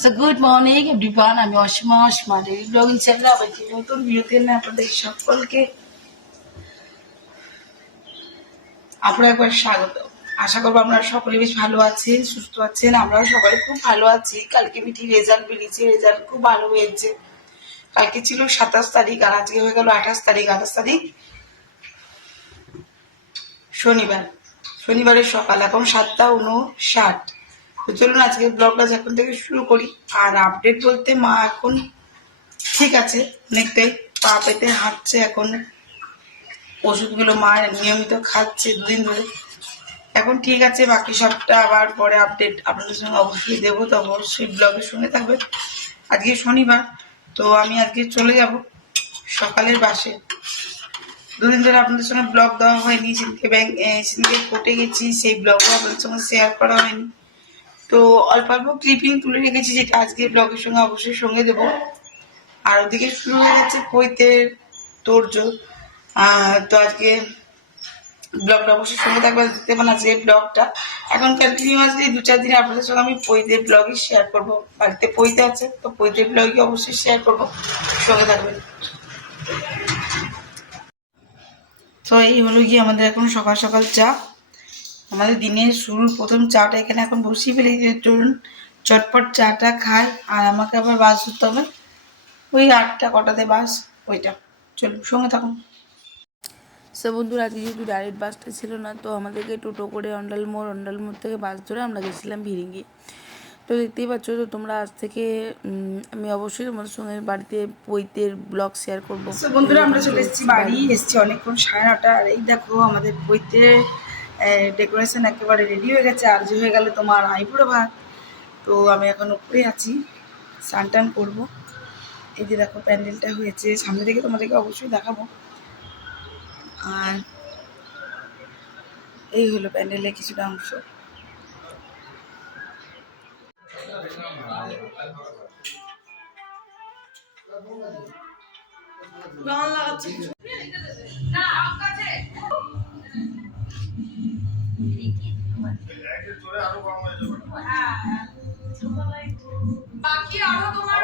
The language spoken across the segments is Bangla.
So good morning everyone. আমি অসীমা অসীমাদের ব্লগিং চ্যানেলে আবার একটি নতুন ভিডিওতে নিয়ে আপনাদের সকলকে আপনারা একবার স্বাগত। আশা করবো আপনারা সকলে বেশ ভালো আছেন, সুস্থ আছেন। আমরাও সকলে খুব ভালো আছি। কালকে মিটিং রেজাল্ট বেরিয়েছে, রেজাল্ট খুব ভালো হয়েছে। কালকে ছিল 27 তারিখ আর আজকে হয়ে গেল 28 তারিখ। 28 তারিখ শনিবারের সকাল, এখন 7:59। তো চলুন আজকে ব্লগটা এখন থেকে শুরু করি। আর আপডেট বলতে মা এখন ঠিক আছে, অনেকটাই পা পেতে হাঁটছে। এখন ওষুধগুলো মা নিয়মিত খাচ্ছে দুদিন ধরে, এখন ঠিক আছে। বাকি সবটা আবার পরে আপডেট আপনাদের সঙ্গে অবশ্যই দেবো, তো অবশ্যই ব্লগের সঙ্গে থাকবে। আজকে শনিবার, তো আমি আজকে চলে যাব সকালের বাসে। দুদিন ধরে আপনাদের সঙ্গে ব্লগ দেওয়া হয়নি। সেদিনকে কোর্টে গেছি, সেই ব্লগও আপনাদের সঙ্গে শেয়ার করা হয়নি। তো অল্প অল্প ক্লিপিং তুলে রেখেছি, যেটা আজকে ব্লগের সঙ্গে অবশ্যই সঙ্গে দেবো। আর ওদিকে শুরু হয়ে গেছে পৈতের তোড়জোড়। তো আজকে ব্লগটা অবশ্যই সঙ্গে থাকবে, দেখতে পান আজকে ব্লগটা। এখন কন্টিনিউয়াসলি 2-4 দিনে আপনাদের সঙ্গে আমি পৈতের ব্লগই শেয়ার করবো। বাড়িতে পৈতে আছে, তো পৈতের ব্লগই অবশ্যই শেয়ার করবো, সঙ্গে থাকবেন। তো এই হলো গিয়ে আমাদের এখন সকাল সকাল চা। আমাদের দিনের শুরুর প্রথম চাটা এখানে এখন বসিয়ে ফেলে। চলুন চটপট চাটা খাই। আর আমাকে আবার বাস ধরতে হবে, ওই 8টা কটাতে বাস, ওইটা। চলুন সঙ্গে থাকুন। সো বন্ধুরা, আজকে যেহেতু ডাইরেক্ট বাসটা ছিল না, তো আমাদেরকে টোটো করে অন্ডাল মোড় থেকে বাস ধরে আমরা গেছিলাম ভিরিঙ্গি। তো দেখতেই পাচ্ছ, তো তোমরা আজ থেকে আমি অবশ্যই তোমাদের সঙ্গে বাড়িতে পৈতের ব্লগ শেয়ার করবো। বন্ধুরা, আমরা চলে এসেছি বাড়ি, এসেছি অনেকক্ষণ, 9:30। আর এই দেখো আমাদের পৈতের ডেকোরেশন একেবারে রেডি হয়ে গেছে। আর যে হয়ে গেল তোমার আইবুড়ো ভাত। তো আমি এখন উপরে আছি, স্নান টান করবো। এই যে দেখো প্যান্ডেলটা হয়েছে, সামনে থেকে তোমাদেরকে অবশ্যই দেখাবো। আর এই হলো প্যান্ডেলের কিছুটা অংশ। বাকি আরো তোমার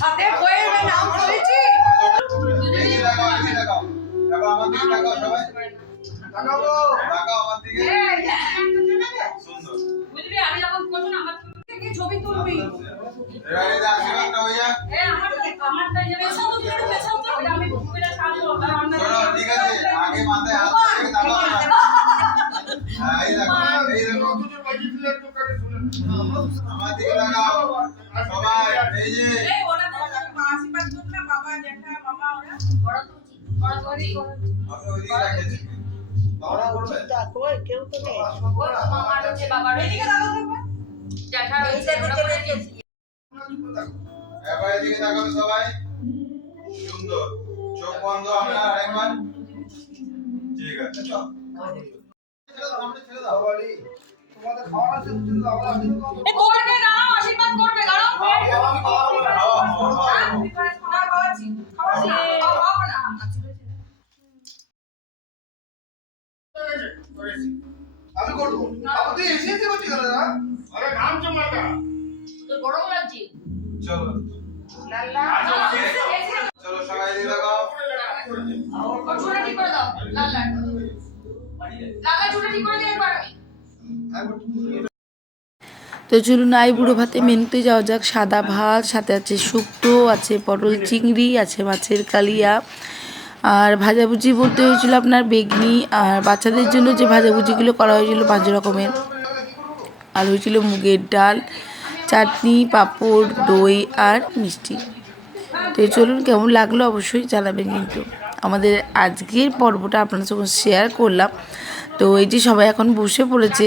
সাথে হয়ে নাম করেছি। আমার দিকে তাকাও সবাই, তাকাও আমার দিকে। সুন্দর বুঝলি, আমি যখন করব না আমার থেকে ছবি তুলবি। এই যে আশীর্বাদটা হয়ে যা। আমারটা যে পেছাও তো আমি বুকুটা ছাড়বো। ঠিক আছে, আগে মাথায় হাত রেখে তাকাও। হ্যাঁ, এই দেখো আমার দিকে তাকাও সবাই। এই যে ওরা তো আশীর্বাদ করবে না, বাবা জ্যাঠা মামা ওরা তো ওরা আপনি ওইদিকে রাখেছেন, ওরা করবে তা কই কেউ তো নেই। ওই মামার হচ্ছে বাবার এদিকে তাকাও তো, জ্যাঠা এইটা দিতে রেখেছি। এবার এদিকে তাকাও সবাই, সুন্দর। চোখ বন্ধ আমরা আরেকবার। ঠিক আছে, চল ছেড়ে দাও, আমরা ছেড়ে দাও বাড়ি। তোমাদের খাওয়া আছে, ছেড়ে দাও। আমরা এই কোটাকে দাও, আশীর্বাদ করবে। দাও আমি খাওয়াবো না, আমি খাওয়াচ্ছি খাওয়াবো না। আমি করব। আপনি এসেছে বলছি কেন না? আরে নাম চমাটা তো গরম লাগছে। চলো লাল্লা, চলো সবাই এদিকে লাগাও। ও চুড়া ঠিক করে দাও। লাল্লা লাল্লা চুড়া ঠিক করে দিয়ে একবার। তো চলুন আইবুড়ো ভাতে মেনুতে যাওয়া যাক। সাদা ভাত, সাথে আছে শুক্তো, আছে পটল চিংড়ি, আছে মাছের কালিয়া, আর ভাজাভুজি বলতে হয়েছিল আপনার বেগনি, আর বাচ্চাদের জন্য যে ভাজাভুজিগুলো করা হয়েছিল 5 রকমের, আর হয়েছিল মুগের ডাল, চাটনি, পাঁপড়, দই আর মিষ্টি। তো চলুন, কেমন লাগলো অবশ্যই জানাবেন। কিন্তু আমাদের আজকের পর্বটা আপনাদের সঙ্গে শেয়ার করলাম। তো এই যে সবাই এখন বসে পড়েছে,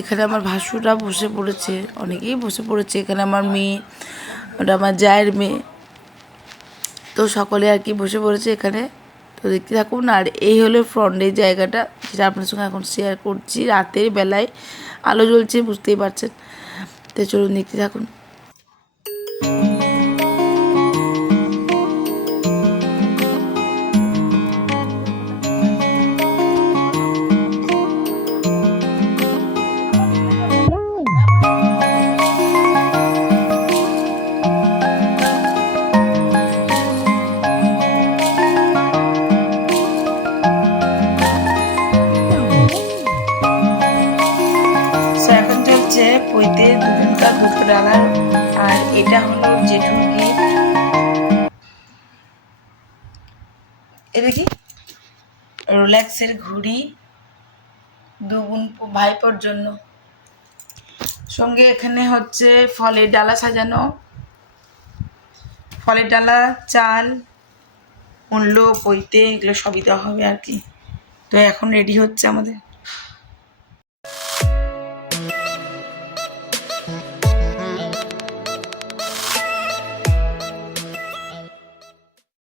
এখানে আমার ভাসুরা বসে পড়েছে, অনেকেই বসে পড়েছে। এখানে আমার মেয়ে, ওটা আমার জায়ের মেয়ে, তো সকলে আর কি বসে পড়েছে এখানে। তো দেখতে থাকুন। আর এই হলো ফ্রন্টের জায়গাটা, যেটা আপনার সঙ্গে এখন শেয়ার করছি। রাতের বেলায় আলো জ্বলছে, বুঝতেই পারছেন। তো চলুন দেখতে থাকুন। এখন চলছে পইতে দুদিনকার দুধ ডালার। আর এটা হলো জেঠুর গিফট। এটা কি? রোলেক্সের ঘড়ি, দুগুণ ভাইপোর জন্য। সঙ্গে এখানে হচ্ছে ফলের ডালা সাজানো, ফলের ডালা, চাল, মূল্য, পইতে, এগুলো সবই দেওয়া হবে আর কি। তো এখন রেডি হচ্ছে আমাদের।